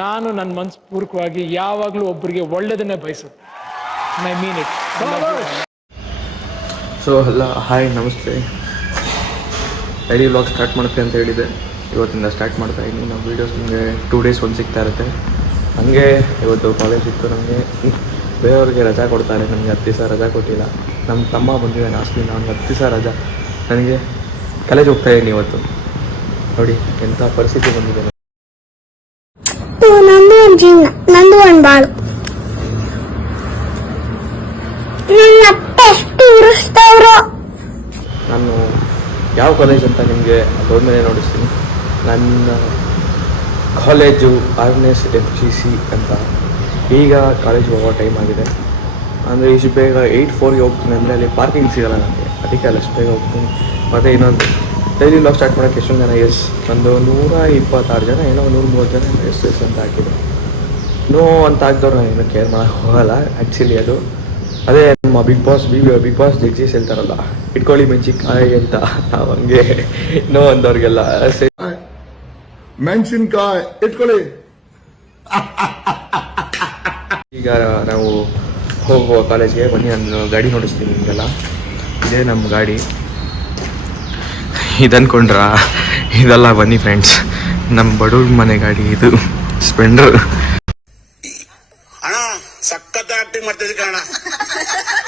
ನಾನು ನನ್ನ ಮನಸ್ಪೂರ್ವಕವಾಗಿ ಯಾವಾಗಲೂ ಒಬ್ಬರಿಗೆ ಒಳ್ಳೆಯದನ್ನೇ ಬಯಸುತ್ತೆ. I mean it. ಸೊ ಎಲ್ಲ ಹಾಯ್ ನಮಸ್ತೆ. ಡೈಲಿ ವ್ಲಾಗ್ ಸ್ಟಾರ್ಟ್ ಮಾಡುತ್ತೆ ಅಂತ ಹೇಳಿದೆ, ಇವತ್ತಿಂದ ಸ್ಟಾರ್ಟ್ ಮಾಡ್ತಾ ಇದ್ದೀನಿ. ನಮ್ಮ ವೀಡಿಯೋಸ್ ನಿಮಗೆ 2 ಡೇಸ್ ಒಂದು ಸಿಗ್ತಾ ಇರುತ್ತೆ. ಹಾಗೆ ಇವತ್ತು ಕಾಲೇಜ್ ಇತ್ತು, ನಮಗೆ ಬೇರೆಯವ್ರಿಗೆ ರಜಾ ಕೊಡ್ತಾರೆ, ನನಗೆ 10 ದಿವಸ ರಜಾ ಕೊಟ್ಟಿಲ್ಲ. ನಮ್ಮ ತಮ್ಮ ಬಂದಿದ್ದಾನೆ ಹಾಸ್ಟೆಲಿಂದ, ಅವ್ನಿಗೆ 10 ದಿವಸ ರಜಾ. ನನಗೆ ಕಾಲೇಜ್ ಹೋಗ್ತಾ ಇದ್ದೀನಿ ಇವತ್ತು. ನೋಡಿ ಎಂಥ ಪರಿಸ್ಥಿತಿ ಬಂದಿದೆ. ನಂದು ಒಂದು ಜೀವನ, ನಂದು ಒಂದು ಬಾಳು. ನನ್ನ ಅಪ್ಪ ಎಷ್ಟು ಉರಿಸ್ತವ್ರು. ನಾನು ಯಾವ ಕಾಲೇಜ್ ಅಂತ ನಿಮಗೆ ಅದಾದ್ಮೇಲೆ ನೋಡಿಸ್ತೀನಿ. ನನ್ನ ಕಾಲೇಜು RNS FGC ಅಂತ. ಈಗ ಕಾಲೇಜ್ ಹೋಗೋ ಟೈಮ್ ಆಗಿದೆ. ಅಂದರೆ ಇಷ್ಟು ಬೇಗ 8-4ಗೆ ಹೋಗ್ತೀನಿ ಅಂದರೆ ಅಲ್ಲಿ ಪಾರ್ಕಿಂಗ್ ಸಿಗೋಲ್ಲ ನನಗೆ, ಅದಕ್ಕೆ ಅಲ್ಲಿ ಅಷ್ಟು ಬೇಗ ಹೋಗ್ತೀನಿ. ಮತ್ತು ಇನ್ನೊಂದು ಡೈಲಿ ವ್ಲಾಗ್ ಸ್ಟಾರ್ಟ್ ಮಾಡೋಕ್ಕೆ ಎಷ್ಟೊಂದು ಜನ ಒಂದು 126 ಜನ ಏನೋ 130 ಜನ ಎಸ್ ಅಂತ ಹಾಕಿದ್ರು. ನೋ ಅಂತ ಹಾಕಿದವ್ರು ನಾನು ಇನ್ನೂ ಕೇರ್ ಮಾಡೋಕ್ಕೆ ಹೋಗಲ್ಲ. ಆ್ಯಕ್ಚುಲಿ ಅದೇ ನಮ್ಮ ಬಿಗ್ ಬಾಸ್ ಜಗ್ಜೀಸ್ ಹೇಳ್ತಾರಲ್ಲ, ಇಟ್ಕೊಳ್ಳಿ ಮೆಣಸಿನ್ಕಾಯಿ ಅಂತ, ನಾವು ಹಂಗೆ ನೋ ಅಂದವ್ರಿಗೆಲ್ಲ ಮೆಣಸಿನ್ಕಾಯಿ ಇಟ್ಕೊಳ್ಳಿ. ಈಗ ನಾವು ಹೋಗುವ ಕಾಲೇಜ್ಗೆ ಬನ್ನಿ, ನಾನು ಗಾಡಿ ನೋಡಿಸ್ತೀನಿ ನಿಮಗೆಲ್ಲ. ಇದೇ ನಮ್ಮ ಗಾಡಿ. ಇದನ್ಕೊಂಡ್ರಾ? ಇದೆಲ್ಲ ಬನ್ನಿ ಫ್ರೆಂಡ್ಸ್, ನಮ್ಮ ಬಡವ್ರ ಮನೆ ಗಾಡಿ ಇದು, ಸ್ಪೆಂಡರ್. ಅಣ್ಣ ಸಖತ್ ಆಕ್ಟಿಂಗ್ ಮಾಡ್ತಿದ್ದೆ ಕಣ,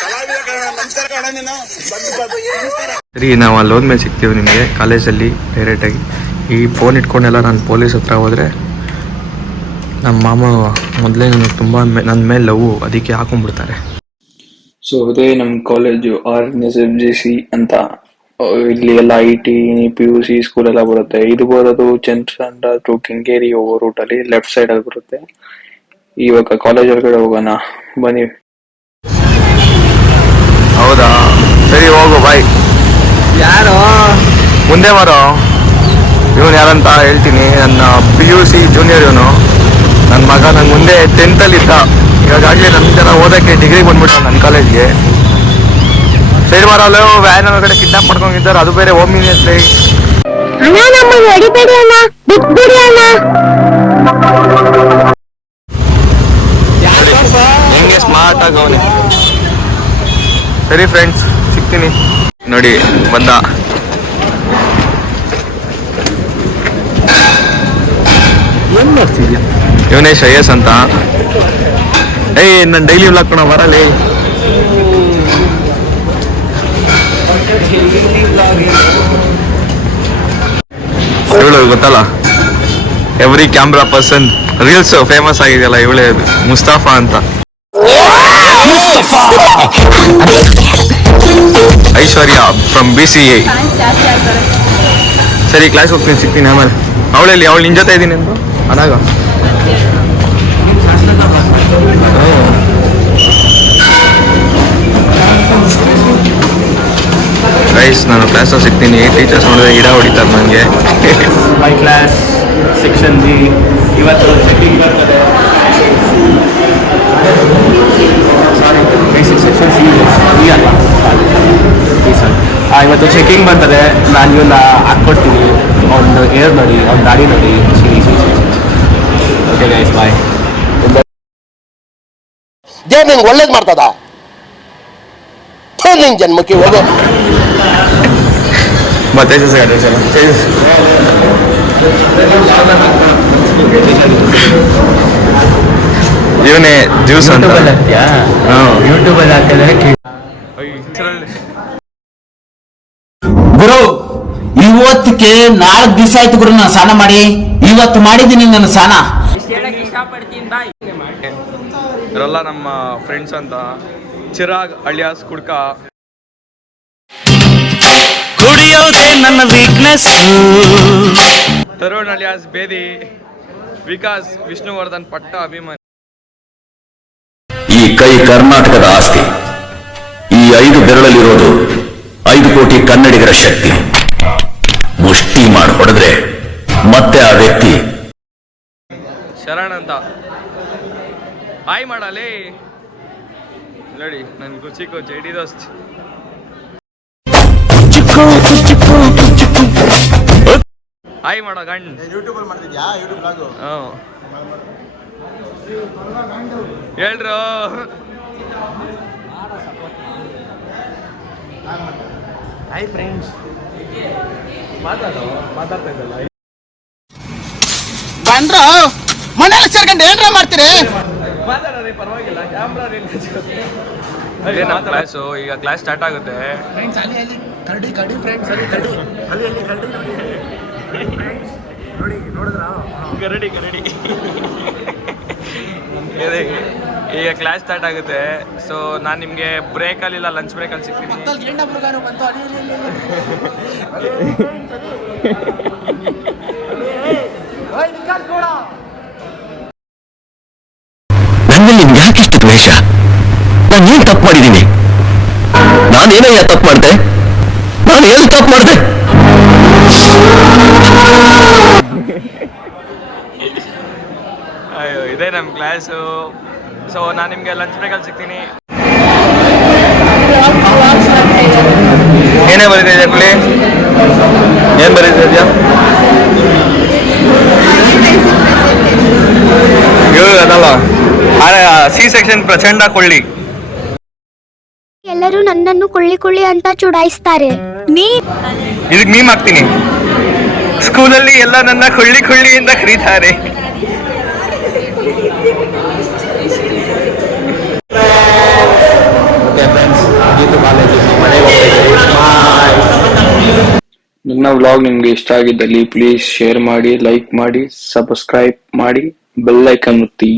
ಕಲಾವಿದ ಕಣ. ನಮಸ್ಕಾರ ಕಣ, ನೀನು ಸರಿ, ನಾವು ಅಲ್ಲಿ ಹೋದ್ಮೇಲೆ ಸಿಗ್ತೀವಿ ನಿಮಗೆ ಕಾಲೇಜಲ್ಲಿ ಡೈರೆಕ್ಟಾಗಿ. ಈ ಫೋನ್ ಇಟ್ಕೊಂಡೆಲ್ಲ ನಾನು ಪೊಲೀಸ್ ಹತ್ರ ಹೋದರೆ ನಮ್ಮ ಮಾಮ ಮೊದಲೇ ನನಗೆ ತುಂಬ ನನ್ನ ಮೇಲೆ ಲವ್, ಅದಕ್ಕೆ ಹಾಕೊಂಡ್ಬಿಡ್ತಾರೆ. ಸೊ ಅದೇ ನಮ್ಮ ಕಾಲೇಜು RNS FGC ಅಂತ. ಇಲ್ಲಿ ಎಲ್ಲ IT PUC ಸ್ಕೂಲೆಲ್ಲ ಬರುತ್ತೆ. ಇದು ಬರೋದು ಚಂದ್ರಸಂದ್ರ ಟು ಕೆಂಗೇರಿ ಹೋಗೋ ರೂಟಲ್ಲಿ ಲೆಫ್ಟ್ ಸೈಡಲ್ಲಿ ಬರುತ್ತೆ. ಇವಾಗ ಕಾಲೇಜ್ ಒಳಗಡೆ ಹೋಗೋಣ ಬನ್ನಿ. ಹೌದಾ, ಸರಿ ಹೋಗು ಬಾಯ್. ಯಾರು ಮುಂದೆ ಬರೋ? ಇವನು ಯಾರಂತ ಹೇಳ್ತೀನಿ. ನನ್ನ PUC ಜೂನಿಯರ್ ಇವನು, ನನ್ನ ಮಗ. ನನ್ನ ಮುಂದೆ 10th ಇವಾಗಲೇ ನನ್ನ ಜನ ಓದೋಕ್ಕೆ ಡಿಗ್ರಿಗೆ ಬಂದ್ಬಿಟ್ಟ ನನ್ನ ಕಾಲೇಜ್ಗೆ. ಸೈಡ್ ಬರಲ್ಲ, ವ್ಯಾನ್ ಒಳಗಡೆ ಕಿಡ್ನಾಪ್ ಮಾಡ್ಕೊಂಡಿದ್ದಾರೆ, ಅದು ಬೇರೆ ಹೋಮಿನಿಯಸ್ಲಿ. ಹೆಂಗೆ ಸ್ಮಾರ್ಟ್ ಆಗವನೆ. ಸರಿ ಫ್ರೆಂಡ್ಸ್, ಸಿಗ್ತೀನಿ. ನೋಡಿ ಬಂದ ಏನ್ ಮಾಡ್ತಿದ್ಯಾ? ಇವನೇ ಶ್ರೇಯಸ್ ಅಂತ. ನಾನು ಡೈಲಿ ವ್ಲಾಗ್ ಕೊಡ ಬರಲಿ. ಇವಳು ಗೊತ್ತಲ್ಲ, every camera person reels famous ಆಗಿದೆಯಲ್ಲ, ಇವಳೇ ಮುಸ್ತಫಾ ಅಂತ. ಐಶ್ವರ್ಯ ಫ್ರಮ್ BCA. ಸರಿ, ಕ್ಲಾಸ್ ಹೋಗ್ತೀನಿ, ಸಿಗ್ತೀನಿ ಆಮೇಲೆ. ಅವಳಲ್ಲಿ ಅವಳು ನಿನ್ನ ಜೊತೆ ಇದ್ದೀನಿ ಅಂತ ಅದಾಗ. ಗೈಸ್, ನಾನು ಕ್ಲಾಸಲ್ಲಿ ಸಿಗ್ತೀನಿ. ಟೀಚರ್ಸ್ ನೋಡಿದ್ರೆ ಗಿಡ ಹೊಡಿತಾರೆ ನನಗೆ. ಮೈ ಕ್ಲಾಸ್ ಸೆಕ್ಷನ್ B ಇವತ್ತು ಚೆಕಿಂಗ್ ಬರ್ತದೆ. ಸಾರಿ, ಬೇಸಿಕ್ ಸೆಕ್ಷನ್ C ಅಲ್ಲ, ಇವತ್ತು ಚೆಕಿಂಗ್ ಬರ್ತದೆ. ನಾನು ಇವನ್ನ ಹಾಕ್ಕೊಡ್ತೀನಿ. ಅವ್ನ ಏರ್ ನೋಡಿ, ಅವ್ನ ದಾಡಿ ನೋಡಿ. ಓಕೆ ಗೈಸ್, ಬಾಯ್. ದೇವ್ರು ನಿಂಗೆ ಒಳ್ಳೇದು ಮಾಡ್ತದ, ನಿನ್ ಜನ್ಮಕ್ಕೆ ಹೋಗೋ. ಮತ್ತೆ ಇವನೇ ಜ್ಯೂಸ್ ಅಂತ ಯೂಟ್ಯೂಬಲ್ಲಿ ಹಾಕಿದ್ರೆ ಗುರು. ಇವತ್ತಿಗೆ 4 ದಿವಸ ಆಯ್ತು ಗುರು ನಾನು ಸ್ನಾನ ಮಾಡಿ. ಇವತ್ತು ಮಾಡಿದ್ದೀನಿ ನನ್ನ ಸ್ನಾನ. ಇವರೆಲ್ಲ ನಮ್ಮ ಫ್ರೆಂಡ್ಸ್ ಅಂತ. ಚಿರಾಗ್ ಅಲಿಯಾಸ್ ಕುಡ್ಕ. ಕುಡಿಯೋದೇ ನನ್ನ ವೀಕ್ನೆಸ್. ತರುಣ್ ಅಲಿಯಾಸ್ ಬೇದಿ. ವಿಕಾಸ್ ವಿಷ್ಣುವರ್ಧನ್ ಪಟ್ಟ ಅಭಿಮಾನಿ. ಈ ಕೈ ಕರ್ನಾಟಕದ ಆಸ್ತಿ. ಈ 5 ಬೆರಳಲ್ಲಿರೋದು 5 ಕೋಟಿ ಕನ್ನಡಿಗರ ಶಕ್ತಿ. ಮುಷ್ಟಿ ಮಾಡಿ ಹೊಡೆದ್ರೆ ಮತ್ತೆ ಆ ವ್ಯಕ್ತಿ. ಶರಣ್ ಅಂತ. ಹಾಯ್ ಮಾಡಲೇ ನೋಡಿ, ನನ್ ಕುಚಿಕೋ JD ದೋಸ್ತ್. ಹಾಯ್ ಮಾಡೋ ಗಂಡ್ ಯೂಟ್ಯೂಬಲ್ಲಿ ಮಾಡ್ತಿದ್ಯಾ ಯೂಟ್ಯೂಬ್ ಬ್ಲಾಗು? ಹೇಳ್ರು ಹಾಯ್ ಫ್ರೆಂಡ್ಸ್. ಮಾತಾಡ್ತಾ ಇದ್ದಲ್ಲ. ಬಂದ್ರು ಮನೇಲಿ ಸೇರ್ಕೊಂಡು ಏನ್ರ ಮಾಡ್ತೀರಿ? ಮಾತಾಡೋದೇ ಪರವಾಗಿಲ್ಲ, ಕ್ಯಾಮ್ರಾ ಅದೇ ನಮ್ಮ ಕ್ಲಾಸು. ಈಗ ಕ್ಲಾಸ್ ಸ್ಟಾರ್ಟ್ ಆಗುತ್ತೆ. ಫ್ರೆಂಡ್ಸ್ ಅಲ್ಲಿ ಕರಡಿ ಫ್ರೆಂಡ್ಸ್ ಅಲ್ಲಿ ಕರಡಿ ನೋಡಿ ನೋಡಿದ್ರಾ? ಕರಡಿ ಈಗ ಕ್ಲಾಸ್ ಸ್ಟಾರ್ಟ್ ಆಗುತ್ತೆ. ಸೊ ನಾನು ನಿಮಗೆ ಬ್ರೇಕಲ್ಲಿ ಇಲ್ಲ ಲಂಚ್ ಬ್ರೇಕಲ್ಲಿ ಸಿಗ್ತೀನಿ. ನನ್ನಲ್ಲಿ ಯಾಕಿಷ್ಟು ದ್ವೇಷ? ನಾನು ಏನ್ ತಪ್ಪು ಮಾಡಿದ್ದೀನಿ? ನಾನೇನಯ್ಯ ತಪ್ಪು ಮಾಡಿದೆ? ನಾನು ಏನು ತಪ್ಪು ಮಾಡಿದೆ? ಅಯ್ಯೋ ಇದೇ ನಮ್ಮ ಕ್ಲಾಸು. ಸೊ ನಾನು ನಿಮಗೆ ಲಂಚ್ ಬ್ರೇಕಲ್ಲಿ ಸಿಗ್ತೀನಿ. ಏನೇ ಬರೀತಿದ್ಯಾ ಕುಲಿ? ಏನು ಬರೀತಿದ್ಯಾ? ಅದಲ್ಲ ಸಿ ಸೆಕ್ಷನ್ ಪ್ರಚಂಡ ಕೊಳ್ಳಿ. ಎಲ್ಲರೂ ನನ್ನನ್ನು ಕೊಳ್ಳಿ ಅಂತ ಚುಡಾಯಿಸ್ತಾರೆ. ಇದಕ್ಕೆ ಮೀಮ್ ಹಾಕ್ತೀನಿ. ಸ್ಕೂಲಲ್ಲಿ ಎಲ್ಲ ನನ್ನ ಕೊಳ್ಳಿ ಅಂತ ಕರೀತಾರೆ. ನನ್ನ ವ್ಲಾಗ್ ನಿಮ್ಗೆ ಇಷ್ಟ ಆಗಿದ್ದಲ್ಲಿ ಪ್ಲೀಸ್ ಶೇರ್ ಮಾಡಿ, ಲೈಕ್ ಮಾಡಿ, ಸಬ್ಸ್ಕ್ರೈಬ್ ಮಾಡಿ, ಬೆಲ್ ಐಕಾನ್ ಒತ್ತಿ.